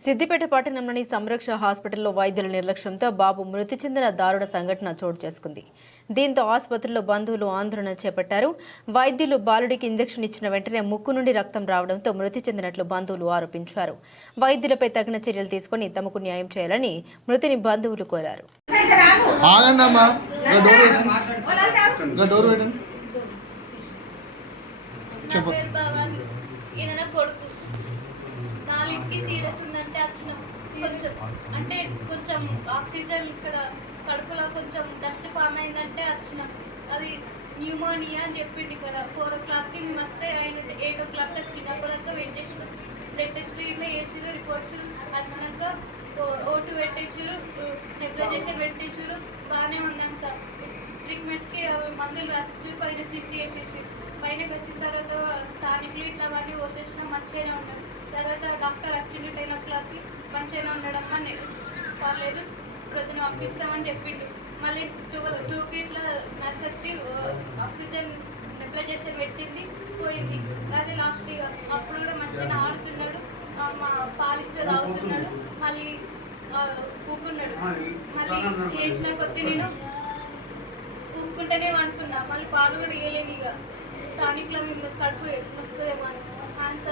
సిద్దిపేట పట్టణంలోని సంరక్ష హాస్పిటల్లో వైద్యుల నిర్లక్ష్యంతో బాబు మృతి చెందిన దారుణ సంఘటన చోటు చేసుకుంది. దీంతో ఆసుపత్రిలో బంధువులు ఆందోళన చేపట్టారు. వైద్యులు బాలుడికి ఇంజెక్షన్ ఇచ్చిన వెంటనే ముక్కు నుండి రక్తం రావడంతో మృతి చెందినట్లు బంధువులు ఆరోపించారు. వైద్యులపై తగిన చర్యలు తీసుకుని తమకు న్యాయం చేయాలని మృతిని బంధువులు కోరారు. సీరియస్ ఉందంటే వచ్చినాం. అంటే కొంచెం ఆక్సిజన్ ఇక్కడ కడుపులో కొంచెం డస్ట్ ఫామ్ అయిందంటే వచ్చినాం. అది న్యూమోనియా అని చెప్పింది. ఇక్కడ 4 o'clockకి మేము వస్తే ఆయన 8 o'clock వచ్చినప్పటిదాకా వెయిట్ చేసినాం. బ్లడ్ టెస్ట్ ఇట్లా చేసిరు, రిపోర్ట్స్ వచ్చినాక O2 పెట్టేసారు, నెగ్లెజేషన్ పెట్టేసారు. బాగానే ఉందంత. ట్రీట్మెంట్కి మందులు రాసిచ్చారు, పైన జిఫ్ట్ చేసేసారు. బయటకు వచ్చిన తర్వాత టానిక్లు ఇట్లా అవన్నీ పోసేసినా మంచిగానే ఉన్నాం. తర్వాత డాక్టర్ వచ్చిండు 10 o'clockకి, మంచిగానే ఉండడమ్మా, పర్లేదు ప్రొద్దున పంపిస్తామని చెప్పిండు. మళ్ళీ 2కి ఇట్లా నర్స్ వచ్చి ఆక్సిజన్ నెగ్లెజేషన్ పెట్టింది, పోయింది. అదే లాస్ట్ ఇక అప్పుడు కూడా మంచిగా ఆడుతున్నాడు, మా పాలిస్తే తాగుతున్నాడు, మళ్ళీ కూకున్నాడు. మళ్ళీ లేచిన కొద్ది నేను కూకుంటేనే అనుకున్నా, మళ్ళీ పాలు కూడా వేయలేము. ఇక టానిక్లో మేము కడుపు వస్తుందేమో అని అంత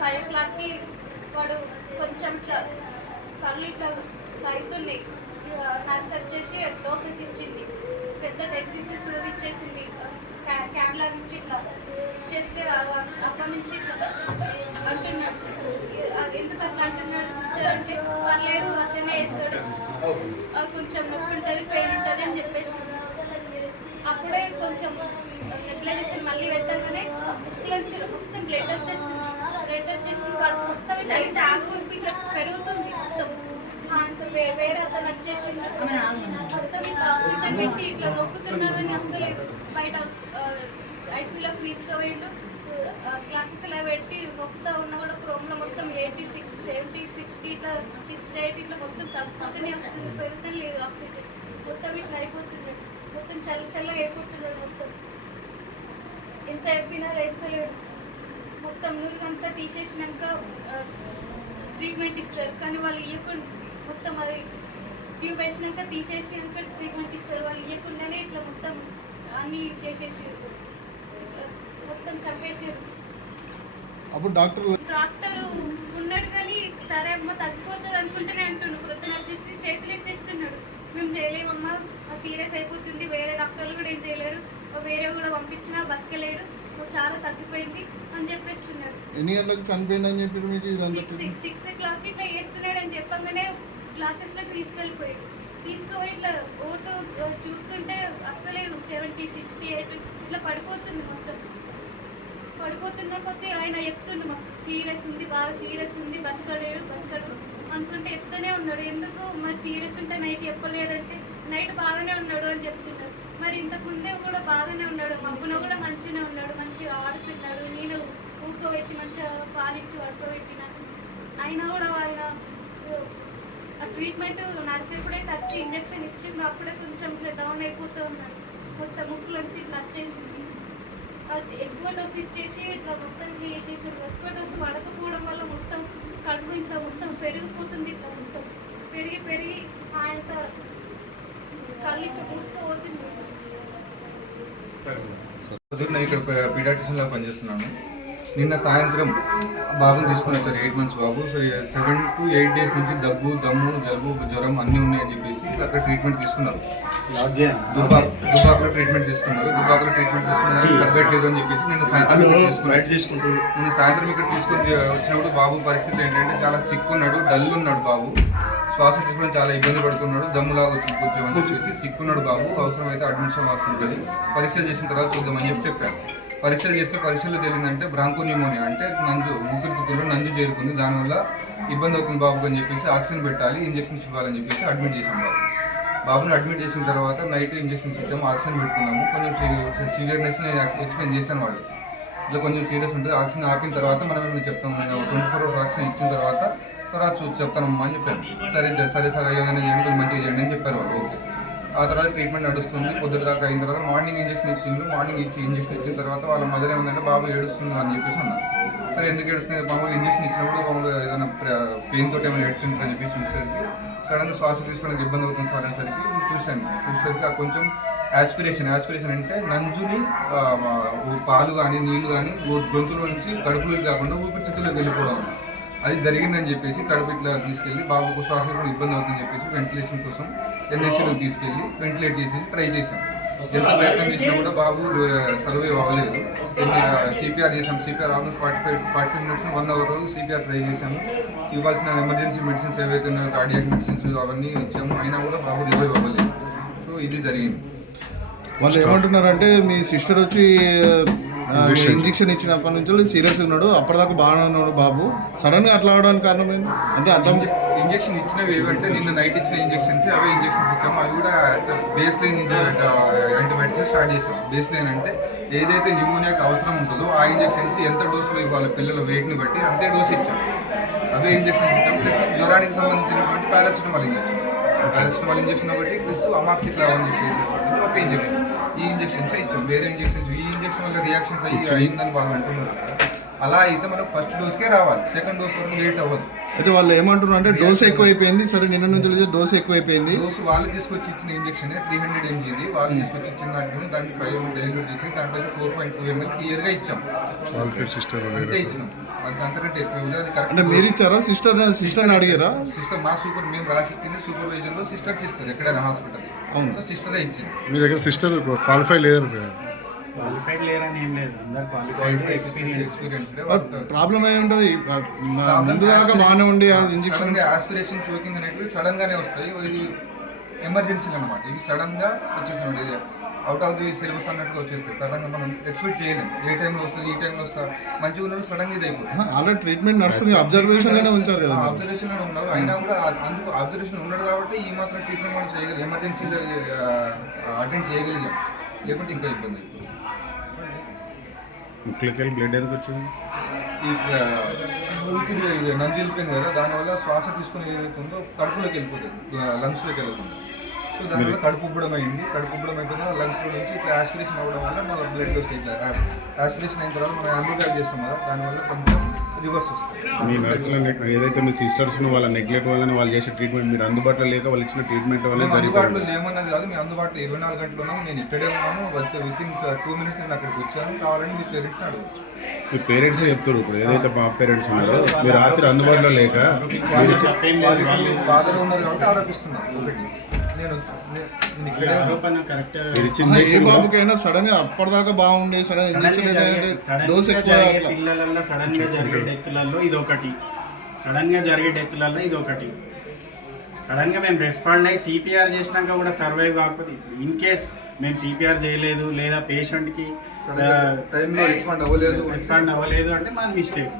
5 o'clockకి వాడు కొంచెం ఇట్లా కళ్ళు ఇట్లా అవుతున్నాయి. నర్స్ వచ్చేసి డోసెస్ ఇచ్చింది, పెద్ద డెక్సిస్ ఇచ్చేసింది. క్యాన్లా నుంచి ఇట్లా ఇచ్చేస్తే అక్కడి నుంచి ఇట్లా అంటున్నాడు. ఎందుకు అట్లా అంటున్నాడు సిస్టర్ అంటే, పర్లేదు అట్లనే వేస్తాడు, కొంచెం నొప్పి ఉంటుంది, పెయిన్ ఉంటుంది అని చెప్పేసి. అప్పుడే కొంచెం నెగ్లెజేషన్ మళ్ళీ పెట్టగానే ముక్కులోంచి మొత్తం బ్లడ్ వచ్చేసింది. మొత్తం ఇట్లా ఇట్లా పెరుగుతుంది. మొత్తం వేరే అతను వచ్చేసింది. మొత్తం ఇట్లా ఆక్సిజన్ పెట్టి ఇట్లా నొక్కుతున్నదని అస్సలేదు. బయట ఐసీయూలోకి తీసుకుపోయిండు. గ్లాసెస్ ఇలా పెట్టి నొక్కుతా ఉన్నా కూడా రూమ్లో మొత్తం 86, 70, 60 ఇట్లా 68 ఇట్లా మొత్తం తగ్గిపోతూనే వస్తుంది. పెరుసని లేదు ఆక్సిజన్. మొత్తం ఇట్లా అయిపోతున్నాడు, మొత్తం చల్లగా అయిపోతున్నాడు. మొత్తం ఎంత చెప్పినా వేస్తలేడు. మొత్తం నూరుకంతా తీసేసినాక ట్రీట్మెంట్ ఇస్తారు, కానీ వాళ్ళు ఇవ్వకుండా మొత్తం అది ట్యూబ్ వేసినాక తీసేసినాక ట్రీట్మెంట్ ఇస్తారు. వాళ్ళు ఇవ్వకుండానే ఇట్లా మొత్తం అన్నీ చేసేసారు, మొత్తం చంపేసారు. అప్పుడు డాక్టర్ ఉన్నాడు కానీ సరే అమ్మ తగ్గిపోతుంది అనుకుంటేనే అంటుండు. ప్రొద్దున వచ్చేసి చేతులు ఎత్తేస్తున్నాడు. మేము చేయలేమమ్మా, సీరియస్ అయిపోతుంది, వేరే డాక్టర్లు కూడా ఏం చేయలేరు, వేరే కూడా పంపించినా బతకలేడు, చాలా తగ్గిపోయింది అని చెప్పేస్తున్నాడు. ఎన్ని గంటలకు చనిపోయింది అని చెప్పి మీకు 6 o'clock ఇట్లా వేస్తున్నాడు అని చెప్పగానే క్లాసెస్లోకి తీసుకుపోయి ఇట్లా ఓటు చూస్తుంటే అస్సలేదు. 70, 68 ఇట్లా పడిపోతుంది. మొత్తం పడిపోతున్న కొద్దీ ఆయన చెప్తుండు మాకు సీరియస్ ఉంది, బాగా సీరియస్ ఉంది, బతకడు అనుకుంటే చెప్తూనే ఉన్నాడు. ఎందుకు మరి సీరియస్ ఉంటే నైట్ చెప్పలేడంటే, నైట్ బాగానే ఉన్నాడు అని చెప్తున్నాడు. మరి ఇంతకు ముందే కూడా బాగానే ఉన్నాడు, మబ్బున కూడా మంచిగానే ఉన్నాడు, మంచిగా ఆడుతున్నాడు. నేను ఊకోబెట్టి మంచిగా పాలించి పడుకోబెట్టిన అయినా కూడా ఆయన ఆ ట్రీట్మెంట్ నర్స్ ఎప్పుడైతే వచ్చి ఇంజక్షన్ ఇచ్చిందో అప్పుడే కొంచెం ఇట్లా డౌన్ అయిపోతూ ఉన్నాడు. మొత్తం ముక్కులోంచి ఇట్లా వచ్చేసింది. అది ఎక్కువ డోసు ఇచ్చేసి ఇట్లా మొత్తం చేసేసారు. ఎక్కువ డోసు పడకపోవడం వల్ల మొత్తం కడుపు ఇట్లా మొత్తం పెరిగిపోతుంది. ఇట్లా మొత్తం పెరిగి ఆయన కళ్ళు ఇట్లా మూసుకోపోతుంది. నేను ఇక్కడ పీడియాట్రిషియన్లో పనిచేస్తున్నాను. నిన్న సాయంత్రం బాబుని తీసుకుని వచ్చారు, 8 months Babu. So 7 to 8 days నుంచి దగ్గు, దమ్ము, జలుబు, జ్వరం అన్నీ ఉన్నాయని చెప్పేసి అక్కడ ట్రీట్మెంట్ తీసుకున్నారు. దుబాకలో ట్రీట్మెంట్ తీసుకున్నారు. దుబాకలో ట్రీట్మెంట్ తీసుకున్నారు, తగ్గట్లేదు అని చెప్పేసి నిన్న సాయంత్రం నిన్న సాయంత్రం ఇక్కడ తీసుకొని వచ్చినప్పుడు బాబు పరిస్థితి ఏంటంటే చాలా సిక్ ఉన్నాడు, డల్ ఉన్నాడు బాబు. శ్వాస తీసుకోవడం చాలా ఇబ్బంది పడుతున్నాడు, దమ్ములాగా కొంచెం అని చెప్పేసి సిక్ ఉన్నాడు బాబు. అవసరమైతే అడ్మిషన్ అవసరం ఉంటుంది, పరీక్షలు చేసిన తర్వాత చూద్దామని చెప్పి చెప్పాను. పరీక్షలు చేస్తే పరీక్షలు తెలియదంటే బ్రాంకోన్యూమోనియా అంటే ఊపిరితిత్తుల్లో నంజు చేరుకుంది, దానివల్ల ఇబ్బంది అవుతుంది బాబుకి అని చెప్పేసి ఆక్సిజన్ పెట్టాలి, ఇంజెక్షన్స్ ఇవ్వాలని చెప్పేసి అడ్మిట్ చేసాం బాబుని అడ్మిట్ చేసిన తర్వాత నైట్ ఇంజెక్షన్స్ ఇచ్చాము, ఆక్సిజన్ పెట్టుకున్నాము. కొంచెం సివియర్నెస్ నేను ఎక్స్ప్లెయిన్ చేశాను వాళ్ళకి, ఇట్లా కొంచెం సీరియస్ ఉంటుంది, ఆక్సిజన్ ఆపిన తర్వాత మనం చెప్తాము. నేను 24 hours ఆక్సిజన్ ఇచ్చిన తర్వాత చెప్తానమ్మా అని చెప్పాను. సరే అయ్యగానే ఏమి మంచిగా చేయండి అని చెప్పారు వాళ్ళు. ఓకే ఆ తర్వాత ట్రీట్మెంట్ నడుస్తుంది. పొద్దుట దాకా అయిన తర్వాత మార్నింగ్ ఇంజెక్షన్ ఇచ్చిన తర్వాత వాళ్ళ మదర్ ఏమందంటే బాబు ఏడుస్తుంది అని చెప్పేసి అన్నారు. సరే ఎందుకు ఏడుస్తుంది, మామూలుగా ఇంజెక్షన్ ఇచ్చినప్పుడు మామూలుగా ఏదైనా పెయిన్ తోటి ఏమైనా ఏడ్చుంటుందని చెప్పేసి చూసేసరికి సడన్గా శ్వాస తీసుకోవడానికి ఇబ్బంది అవుతుంది సార్ అనేసరికి చూసేసరికి కొంచెం యాస్పిరేషన్ అంటే నంజుని పాలు కానీ నీళ్లు కానీ గొంతులో నుంచి కడుపులోకి కాకుండా ఊపిరితిత్తులోకి వెళ్ళిపోవడం, అది జరిగిందని చెప్పేసి కడుపు ఇట్లా తీసుకెళ్ళి బాబుకు శ్వాస కూడా ఇబ్బంది అవుతుందని చెప్పేసి వెంటిలేషన్ కోసం ఎన్ఎస్సీలోకి తీసుకెళ్ళి వెంటిలేట్ చేసేసి ట్రై చేశాం. ఎంత ప్రయత్నం చేసినా కూడా బాబు సర్వైవ్ అవ్వలేదు. సిపిఆర్ చేసాం. CPR almost 45 minutes 1 hour CPR try చేశాము. ఇవ్వాల్సిన ఎమర్జెన్సీ మెడిసిన్స్ ఏవైతే ఉన్నాయో కార్డియాక్ మెడిసిన్స్ అవన్నీ ఇచ్చాము, అయినా కూడా బాబు రివైవ్ అవ్వలేదు. సో ఇది జరిగింది. వాళ్ళు ఏమంటున్నారంటే మీ సిస్టర్ వచ్చి ఇంజెక్షన్ ఇచ్చినప్పటి నుంచి సీరియస్ ఉన్నాడు, అప్పటిదాకా బాగానే ఉన్నాడు బాబు, సడన్ గా అట్లా అవడానికి కారణం ఏంటి అంటే అర్థం. ఇంజెక్షన్ ఇచ్చినవి ఏవంటే నిన్న నైట్ ఇచ్చిన ఇంజెక్షన్స్ అవే ఇంజెక్షన్స్ ఇచ్చాము. అవి కూడా బేస్ లైన్ యాంటీబయాటిక్స్ స్టార్ట్ చేసాం. బేస్ లైన్ అంటే ఏదైతే న్యూమోనియాకి అవసరం ఉంటుందో ఆ ఇంజెక్షన్స్ ఎంత డోసులు ఇవ్వాలి పిల్లల వెయిట్ని బట్టి అంతే డోసు ఇచ్చాం. అవే ఇంజెక్షన్స్ ఇచ్చాం. ప్లస్ జ్వరానికి సంబంధించినటువంటి పారాసిటమాల్ ఇంజెక్షన్ ఒకటి, ప్లస్ అమాక్సిక్లావ్ అని చెప్పేసి ఒక ఇంజెక్షన్. ఈ ఇంజెక్షన్స్ ఇచ్చాం. వేరే ఇంజెక్షన్స్ ఈ ఇంజెక్షన్ వల్ల రియాక్షన్స్ అయ్యిందని వాళ్ళు అంటున్నారు. అలా అయితే మనకు ఫస్ట్ డోస్కే రావాలి, సెకండ్ డోస్ వరకు లేట్ అవ్వదు. అయితే వాళ్ళు ఏమంటున్నారు అంటే డోస్ ఎక్కువైపోయింది. సరే నిన్న నుంచి డోస్ ఎక్కువైపోయింది. డోసు వాళ్ళు తీసుకొచ్చి ఇచ్చిన ఇంజెక్షన్ 300 mg వాళ్ళు తీసుకొచ్చి ఇచ్చిన దాంట్లో 5 ml డైల్యూట్ చేసి దాంట్లో 4.2 ml క్లియర్గా ఇచ్చాం. అంతే ఇచ్చినాం. అంతకంటే ఎక్కువ అది కరెక్ట్. అంటే మీరు ఇచ్చారా సిస్టర్ అడిగారా? సిస్టర్ మా మేము రాసి ఇచ్చింది సూపర్వైజర్ లో సిస్టర్స్ ఇస్తారు ఎక్కడైనా హాస్పిటల్స్. అవును, సిస్టరే ఇచ్చింది. మీ దగ్గర సిస్టర్ క్వాలిఫైడ్ లేరని ఏం లేదు, అందరు క్వాలిఫైడ్ ఎక్స్పీరియన్స్. ప్రాబ్లం ఏమి ఉంటుంది ముందు దాకా బాగానే ఉండి ఇంజెక్షన్ ఆస్పిరేషన్ చోకింగ్ అనేవి సడన్ గానే వస్తాయి. ఇది ఎమర్జెన్సీలు అనమాట. ఇవి సడన్ గా వచ్చేస్తాయి, అవుట్ ఆఫ్ ది సిలబస్ అన్నట్టుగా వచ్చేస్తాయి. సడన్ గా మనం ఎక్స్పెక్ట్ చేయలేము ఏ టైంలో వస్తుంది, ఈ టైంలో వస్తా మంచిగా ఉన్నప్పుడు సడన్ గా ఇది అయిపోతుంది. ఆల్రెడీ ట్రీట్మెంట్ నడుస్తుంది, అబ్జర్వేషన్ లోనే ఉంచారు కదా. అబ్జర్వేషన్ లోనే ఉన్నారు, అయినా కూడా అందుకు అబ్జర్వేషన్ ఉన్నాడు కాబట్టి ఈ మాత్రం ట్రీట్మెంట్ మనం చేయగలిగాం, ఎమర్జెన్సీలో అటెండ్ చేయగలిగాం. లేకుంటే ఇంకా ఇబ్బంది అయిపోతుంది. ముక్లకెళ్ళి బ్లడ్ ఎందుకు వచ్చింది? ఈ ఊపిరి నంజు వెళ్ళిపోయింది కదా, దానివల్ల శ్వాస తీసుకుని ఏదైతే ఉందో కడుపులోకి వెళ్ళిపోతుంది, లంగ్స్లోకి వెళ్ళకుండా. సో దానివల్ల కడుపు ఉబ్బడం అయింది. కడుపు ఉబ్బడం అయిపోయిన లంగ్స్లో నుంచి ఇట్లా యాస్పిరేషన్ అవ్వడం వల్ల మన బ్లడ్ వస్తాయి. ఇట్లా యాస్పిరేషన్ అయిన తర్వాత మనం యాంబ్లిఫై చేస్తాం కదా, దానివల్ల కొంచెం రివర్స్ వస్తుంది. మీ నర్సులు ఏదైతే మీ సిస్టర్స్ వాళ్ళ నెగ్లెక్ట్ వల్ల వాళ్ళు చేసే ట్రీట్మెంట్ మీరు అందుబాటులో లేక వాళ్ళు ఇచ్చిన ట్రీట్మెంట్ వల్ల అందుబాటులో లేమన్నది కాదు, మేము అందుబాటులో 24 గంటలు ఉన్నాము. నేను ఇక్కడే ఉన్నాను. వితిన్ 2 minutes నేను అక్కడికి వచ్చాను. కావాలని మీ పేరెంట్స్ అడగచ్చు. మీ పేరెంట్స్ చెప్తారు ఇప్పుడు ఏదైతే మా పేరెంట్స్ ఉన్నారో మీరు రాత్రి అందుబాటులో లేక బాధలో ఉన్నారు కాబట్టి ఆరోపిస్తున్నాను. ఒకటి నేను ఇక్కడే ఏ బాబుకైనా సడన్ గా అప్పటిదాకా బాగుండే సడన్ ఇంజెక్షన్ డోస్ ఎక్కువ పిల్లలలో సడన్ గా జరిగే డెత్లలో ఇదొకటి. సడన్ గా మేము రెస్పాండ్ అయ్యి సిపిఆర్ చేసినాక కూడా సర్వైవ్ కాకపోతే ఇన్ కేస్ మేము సిపిఆర్ చేయలేదు లేదా పేషెంట్ కి రెస్పాండ్ అవ్వలేదు అంటే మాది మిస్టేక్.